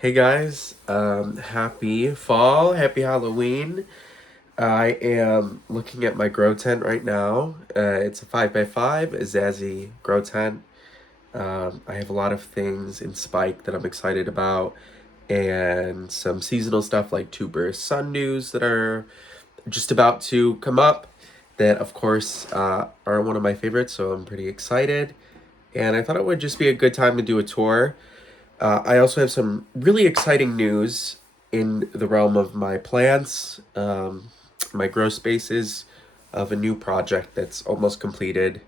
Hey guys, happy fall, happy Halloween. I am looking at my grow tent right now. It's a 5x5, a Zazzy grow tent. I have a lot of things in spike that I'm excited about, and some seasonal stuff like tuberous sundews that are just about to come up, that of course are one of my favorites, so I'm pretty excited. And I thought it would just be a good time to do a tour. I also have some really exciting news in the realm of my plants, my grow spaces, of a new project that's almost completed,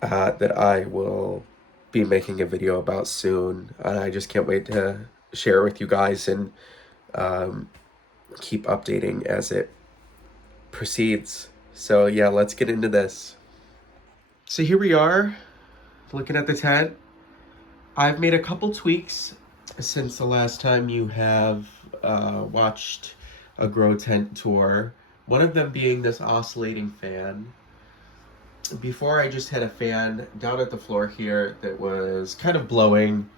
that I will be making a video about soon. I just can't wait to share with you guys and keep updating as it proceeds. So yeah, let's get into this. So here we are, looking at the tent. I've made a couple tweaks since the last time you have watched a grow tent tour. One of them being this oscillating fan. Before, I just had a fan down at the floor here that was kind of blowing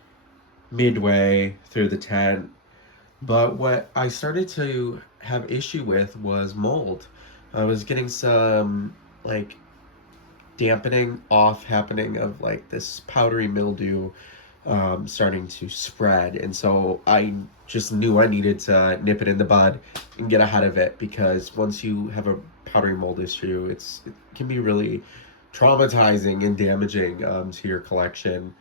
midway through the tent. But what I started to have issue with was mold. I was getting some like dampening off happening of like this powdery mildew starting to spread. And so I just knew I needed to nip it in the bud and get ahead of it, because once you have a powdery mold issue, it can be really traumatizing and damaging to your collection.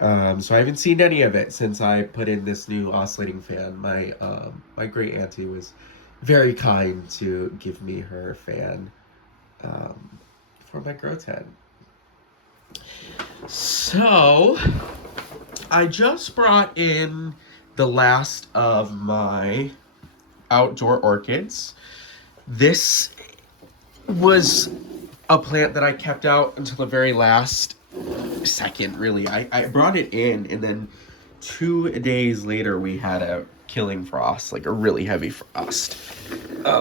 So I haven't seen any of it since I put in this new oscillating fan. My great auntie was very kind to give me her fan um, for my grow tent. So I just brought in the last of my outdoor orchids. This was a plant that I kept out until the very last second, really. I brought it in, and then 2 days later, we had a killing frost, like a really heavy frost,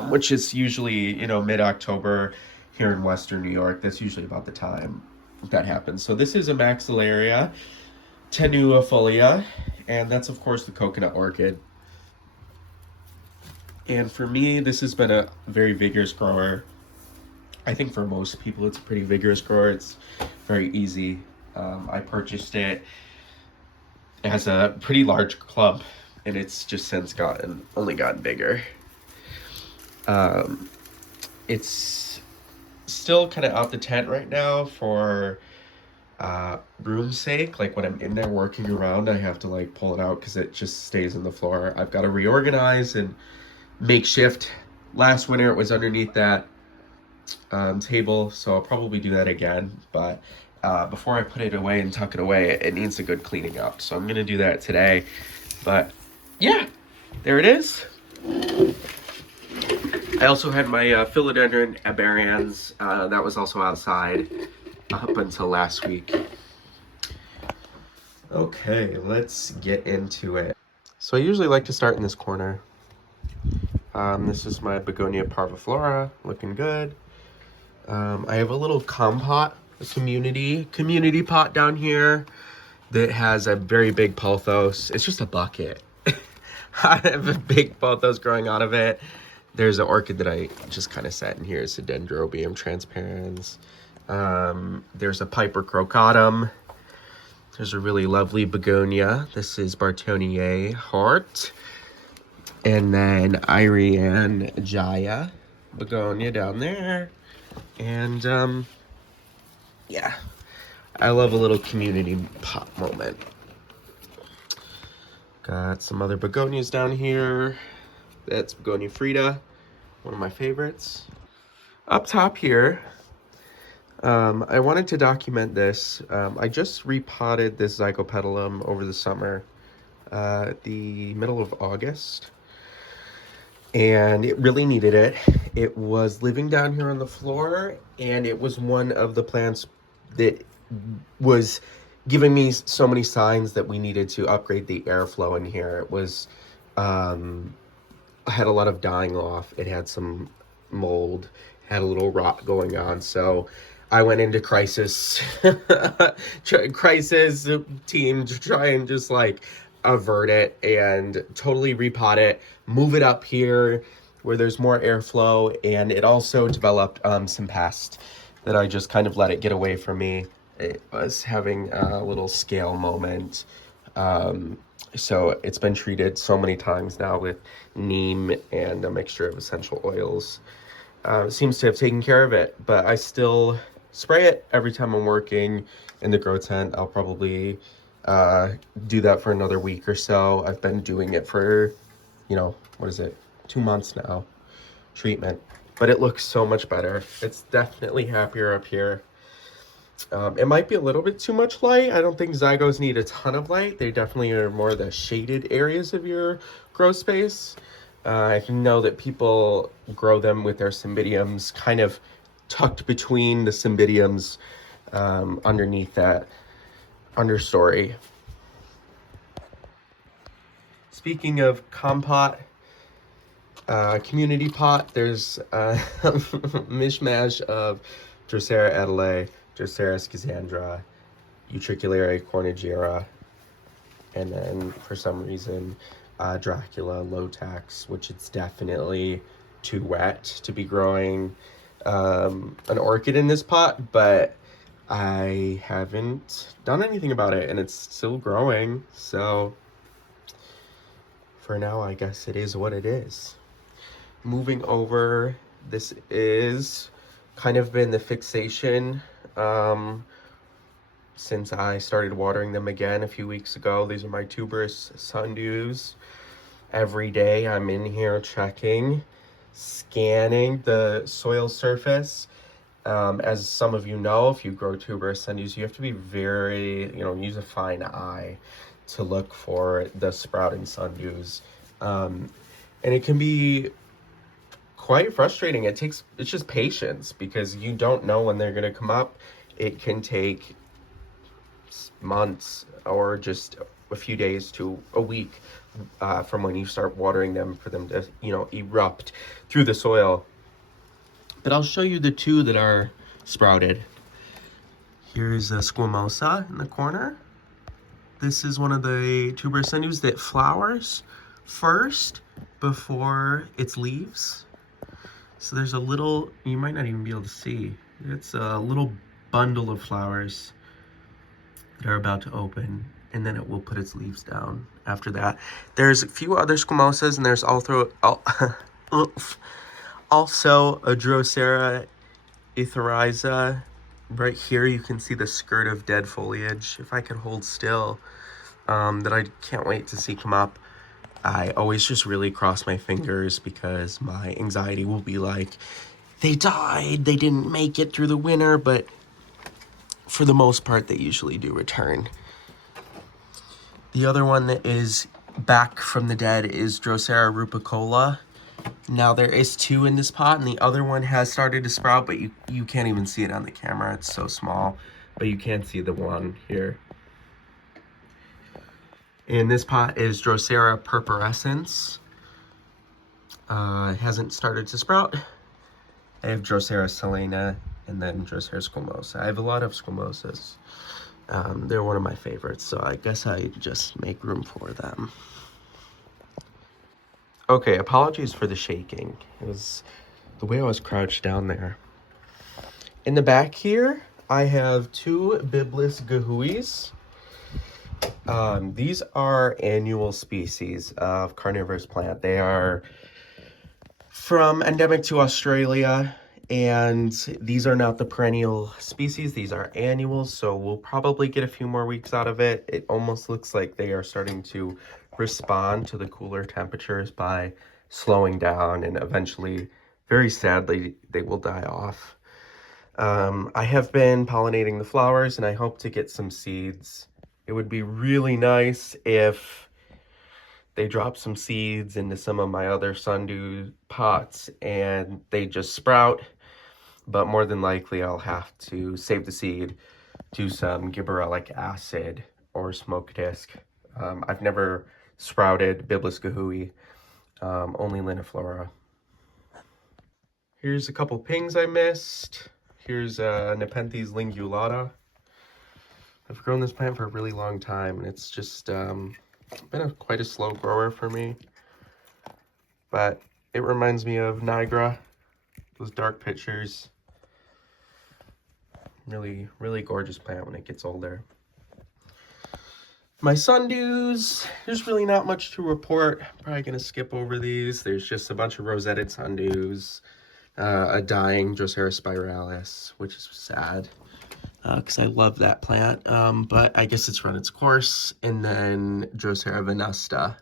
which is usually, mid October here in Western New York. That's usually about the time that happens. So this is a maxillaria tenuifolia, and that's of course the coconut orchid. And for me, this has been a very vigorous grower. I think for most people, it's a pretty vigorous grower. It's very easy. I purchased it as a pretty large clump, and it's just since only gotten bigger. Um, it's still kind of out the tent right now for room's sake. Like when I'm in there working around, I have to like pull it out because it just stays in the floor. I've got to reorganize and makeshift. Last winter it was underneath that table, so I'll probably do that again. But before I put it away and tuck it away, it needs a good cleaning up. So I'm gonna do that today. But yeah, there it is. I also had my philodendron aberrans. That was also outside up until last week. Okay, let's get into it. So I usually like to start in this corner. This is my Begonia parviflora, looking good. I have a little compote, a community pot down here that has a very big pothos. It's just a bucket. I have a big pothos growing out of it. There's an orchid that I just kind of set in here. It's a Dendrobium transparens. There's a Piper crocatum. There's a really lovely begonia. This is Bartonier Hort. And then Irian Jaya begonia down there. And yeah, I love a little community pot moment. Got some other begonias down here. That's Begonia Frida, one of my favorites. Up top here, I wanted to document this. I just repotted this zygopetalum over the summer, the middle of August, and it really needed it. It was living down here on the floor, and it was one of the plants that was giving me so many signs that we needed to upgrade the airflow in here. It was had a lot of dying off. It had some mold, had a little rot going on. So I went into crisis crisis team to try and just like avert it and totally repot it, move it up here where there's more airflow, and it also developed some pests that I just kind of let it get away from me. It was having a little scale moment. So it's been treated so many times now with neem and a mixture of essential oils. It seems to have taken care of it, but I still spray it every time I'm working in the grow tent. I'll probably do that for another week or so. I've been doing it for, what is it, 2 months now, treatment. But it looks so much better. It's definitely happier up here. It might be a little bit too much light. I don't think zygos need a ton of light. They definitely are more the shaded areas of your grow space. I know that people grow them with their cymbidiums kind of tucked between the cymbidiums underneath that understory. Speaking of compot, community pot, there's a mishmash of Drosera adelae, Drosera schizandra, Utriculare cornigera, and then for some reason Dracula low-tax, which it's definitely too wet to be growing an orchid in this pot, but I haven't done anything about it and it's still growing, so for now I guess it is what it is. Moving over, this is kind of been the fixation since I started watering them again a few weeks ago. These are my tuberous sundews. Every day I'm in here checking, scanning the soil surface. As some of you know, if you grow tuberous sundews, you have to be very, use a fine eye to look for the sprouting sundews. And it can be quite frustrating. It's just patience because you don't know when they're going to come up. It can take months or just a few days to a week from when you start watering them for them to, erupt through the soil. But I'll show you the two that are sprouted. Here's a squamosa in the corner. This is one of the tuberous sundews that flowers first before its leaves. So there's a little, you might not even be able to see, it's a little bundle of flowers that are about to open, and then it will put its leaves down after that. There's a few other squamosas, and there's also a Drosera etheriza. Right here you can see the skirt of dead foliage. If I could hold still, that I can't wait to see come up. I always just really cross my fingers because my anxiety will be like, they died, they didn't make it through the winter, but for the most part, they usually do return. The other one that is back from the dead is Drosera rupicola. Now there is two in this pot, and the other one has started to sprout, but you can't even see it on the camera. It's so small, but you can see the one here. And this pot is Drosera purpurescens. It hasn't started to sprout. I have Drosera selena and then Drosera squamosa. I have a lot of squamosas. They're one of my favorites, so I guess I just make room for them. Okay, apologies for the shaking. It was the way I was crouched down there. In the back here, I have two Biblis gahuis. These are annual species of carnivorous plant. They are from endemic to Australia, and these are not the perennial species. These are annuals, so we'll probably get a few more weeks out of it. It almost looks like they are starting to respond to the cooler temperatures by slowing down, and eventually, very sadly, they will die off. I have been pollinating the flowers, and I hope to get some seeds. It would be really nice if they drop some seeds into some of my other sundew pots and they just sprout, but more than likely I'll have to save the seed, do some gibberellic acid or smoke disc. I've never sprouted Biblis gahui, only liniflora. Here's a couple pings I missed. Here's Nepenthes lingulata. I've grown this plant for a really long time, and it's just Been quite a slow grower for me, but it reminds me of Niagara, those dark pictures. Really, really gorgeous plant when it gets older. My sundews, there's really not much to report. Probably gonna skip over these. There's just a bunch of rosetted sundews, a dying Drosera spiralis, which is sad because I love that plant. But I guess it's run its course. And then Drosera venusta.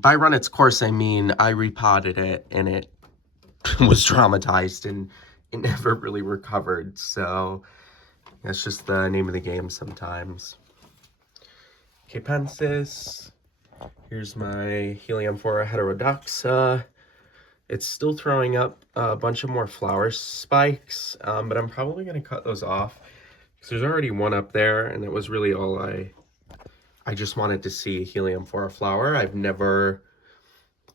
By run its course, I mean I repotted it and it was traumatized and it never really recovered. So that's just the name of the game sometimes. Capensis. Here's my Helianthera heterodoxa. It's still throwing up a bunch of more flower spikes, but I'm probably going to cut those off because there's already one up there, and it was really all I just wanted to see a Helianthera flower. I've never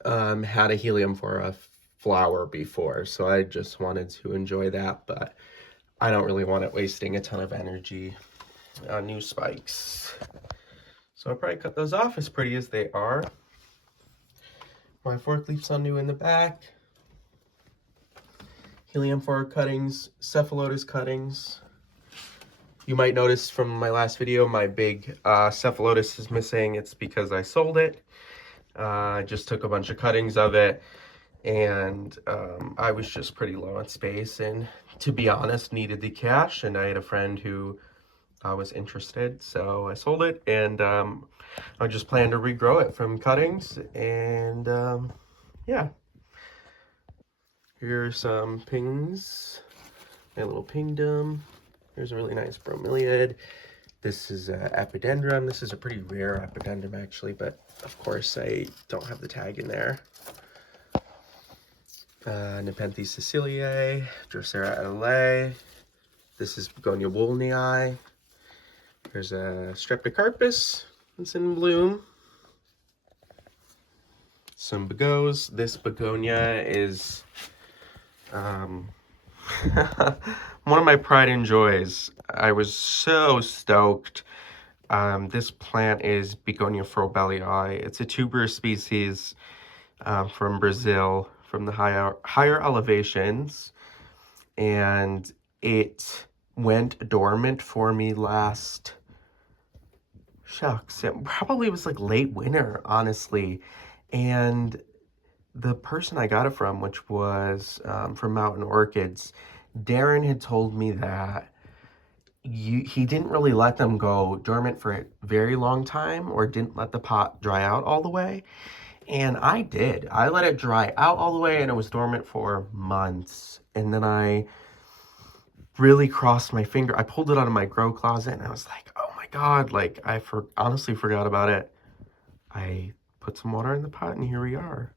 had a Helianthera flower before, so I just wanted to enjoy that, but I don't really want it wasting a ton of energy on new spikes. So I'll probably cut those off as pretty as they are. My forkleaf sundew in the back. Helianthera cuttings, cephalotus cuttings. You might notice from my last video, my big cephalotus is missing. It's because I sold it. I just took a bunch of cuttings of it, and I was just pretty low on space, and to be honest, needed the cash, and I had a friend who was interested, so I sold it, and I just plan to regrow it from cuttings, and yeah. Here's some pings, my little pingdom. Here's a really nice bromeliad. This is epidendrum. This is a pretty rare epidendrum actually, but of course I don't have the tag in there. Nepenthes Ceciliae, Drosera adelae. This is Begonia woolnii. There's a Streptocarpus that's in bloom. Some begos. This begonia is one of my pride and joys. I was so stoked. This plant is Begonia frobelii. It's a tuberous species from Brazil, from the higher elevations, and it went dormant for me last, shucks, it probably was like late winter, honestly, and the person I got it from, which was from Mountain Orchids, Darren had told me that he didn't really let them go dormant for a very long time, or didn't let the pot dry out all the way. And I did. I let it dry out all the way, and it was dormant for months. And then I really crossed my finger. I pulled it out of my grow closet, and I was like, oh my God, like I honestly forgot about it. I put some water in the pot, and here we are.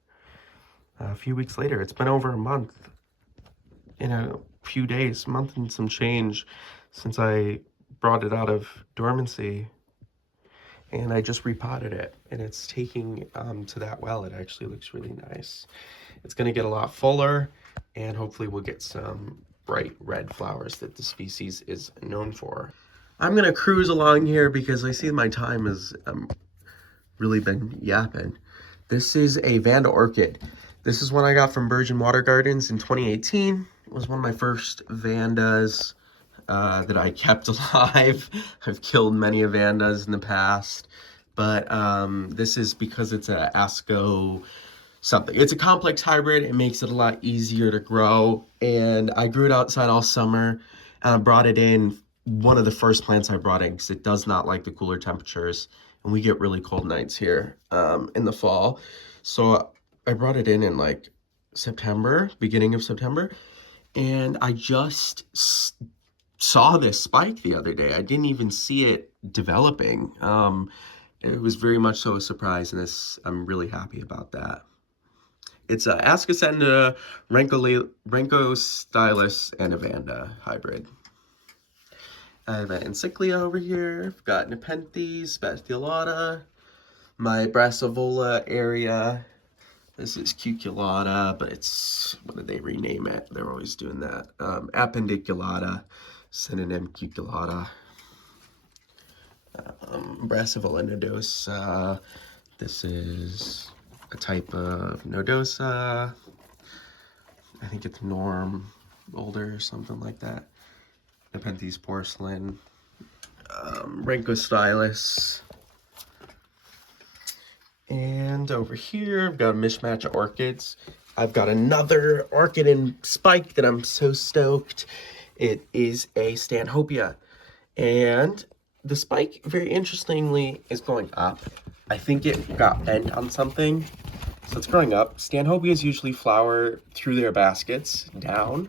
A few weeks later, it's been over a month, in a few days, month and some change, since I brought it out of dormancy, and I just repotted it, and it's taking to that well. It actually looks really nice. It's going to get a lot fuller, and hopefully we'll get some bright red flowers that the species is known for. I'm going to cruise along here because I see my time has really been yapping. This is a Vanda orchid. This is one I got from Virgin Water Gardens in 2018. It was one of my first Vandas that I kept alive. I've killed many of Vandas in the past, but this is because it's a Asco something. It's a complex hybrid. It makes it a lot easier to grow, and I grew it outside all summer, and I brought it in. One of the first plants I brought in because it does not like the cooler temperatures, and we get really cold nights here in the fall. So I brought it in like September, beginning of September, and I just saw this spike the other day. I didn't even see it developing. It was very much so a surprise, and I'm really happy about that. It's a Ascocenda, Rankostylus, and a Vanda hybrid. I have an Encyclia over here. I've got Nepenthes, Spatulata, my Brassivola area. This is Cuculata, but it's, what did they rename it? They're always doing that. Appendiculata, synonym Cuculata. Brassavola nodosa. This is a type of nodosa. I think it's Norm Older or something like that. Nepenthes porcelain. Renko stylus. And over here, I've got a mishmatch of orchids. I've got another orchid in spike that I'm so stoked. It is a Stanhopea. And the spike, very interestingly, is going up. I think it got bent on something. So it's growing up. Stanhopeas usually flower through their baskets, down.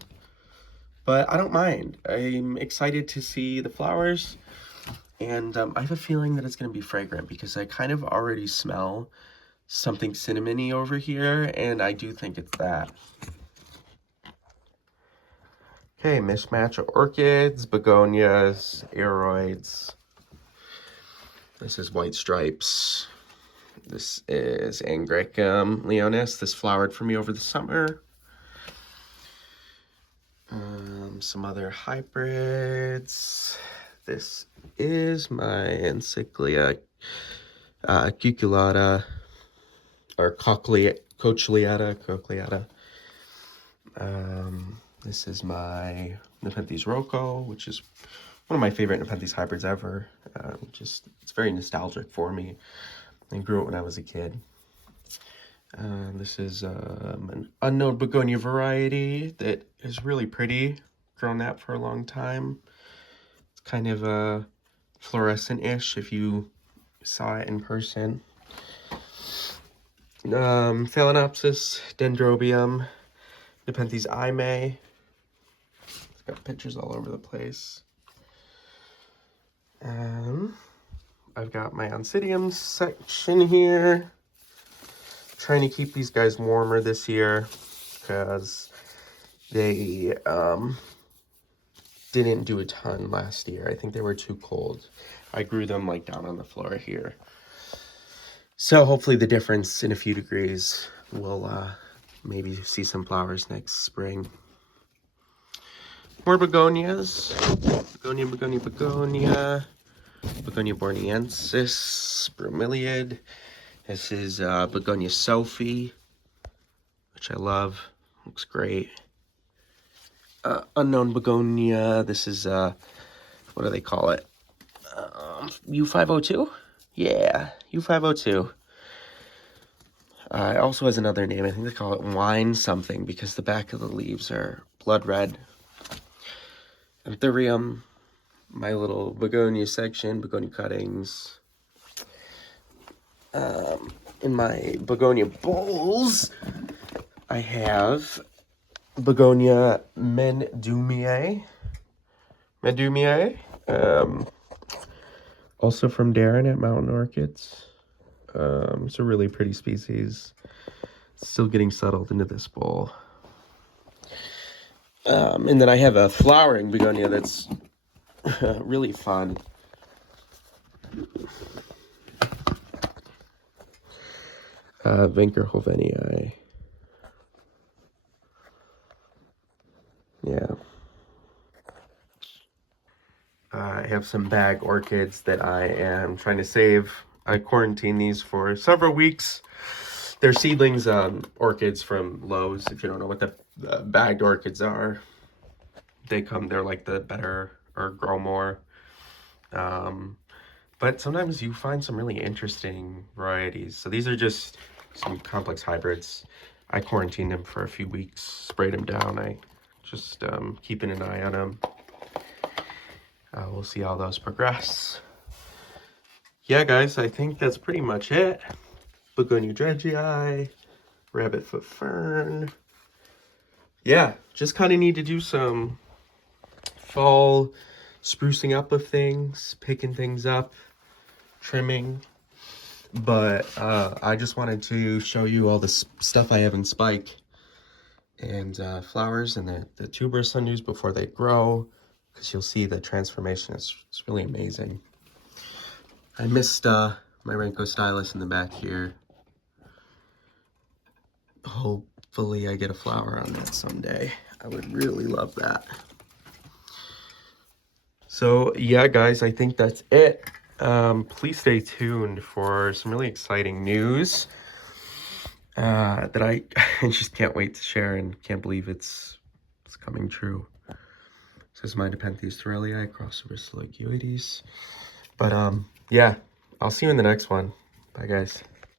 But I don't mind. I'm excited to see the flowers. And I have a feeling that it's going to be fragrant because I kind of already smell something cinnamony over here, and I do think it's that. Okay, mishmatch of orchids, begonias, aroids. This is white stripes. This is Angraecum leonis. This flowered for me over the summer. Some other hybrids. This is my Encyclia cuculata, or cochleata. This is my Nepenthes rocco, which is one of my favorite Nepenthes hybrids ever. It's very nostalgic for me. I grew it when I was a kid. This is an unknown begonia variety that is really pretty. Grown that for a long time. It's kind of fluorescent-ish if you saw it in person. Phalaenopsis, Dendrobium, Nepenthes Ime. It's got pictures all over the place. I've got my Oncidium section here. Trying to keep these guys warmer this year because they didn't do a ton last year. I think they were too cold. I grew them like down on the floor here. So hopefully the difference in a few degrees will maybe see some flowers next spring. More begonias. Begonia. Begonia borneensis, bromeliad. This is Begonia Sophie, which I love. Looks great. Unknown begonia. This is, what do they call it? U502? Yeah, U502. It also has another name. I think they call it wine something because the back of the leaves are blood red. Anthurium, my little begonia section, begonia cuttings. In my begonia bowls, I have Begonia Medumiae. Also from Darren at Mountain Orchids. It's a really pretty species. Still getting settled into this bowl. And then I have a flowering begonia that's really fun. Vinker Hovenii. Yeah. I have some bag orchids that I am trying to save. I quarantined these for several weeks. They're seedlings orchids from Lowe's. If you don't know what the bagged orchids are, they're like the better or grow more. But sometimes you find some really interesting varieties. So these are just some complex hybrids. I quarantined them for a few weeks, sprayed them down. I just keeping an eye on them. We'll see how those progress. Yeah, guys, I think that's pretty much it. Begonia dredgii, rabbitfoot fern. Yeah, just kind of need to do some fall sprucing up of things, picking things up, trimming. But I just wanted to show you all the stuff I have in spike and flowers and the tuberous sundews before they grow, because you'll see the transformation is really amazing. I missed my Renko stylus in the back here. Hopefully I get a flower on that someday. I would really love that. So yeah, guys, I think that's it. Please stay tuned for some really exciting news that I just can't wait to share and can't believe it's coming true. Says my Nepenthes Thorelii, Crossover Silicoides. But yeah, I'll see you in the next one. Bye guys.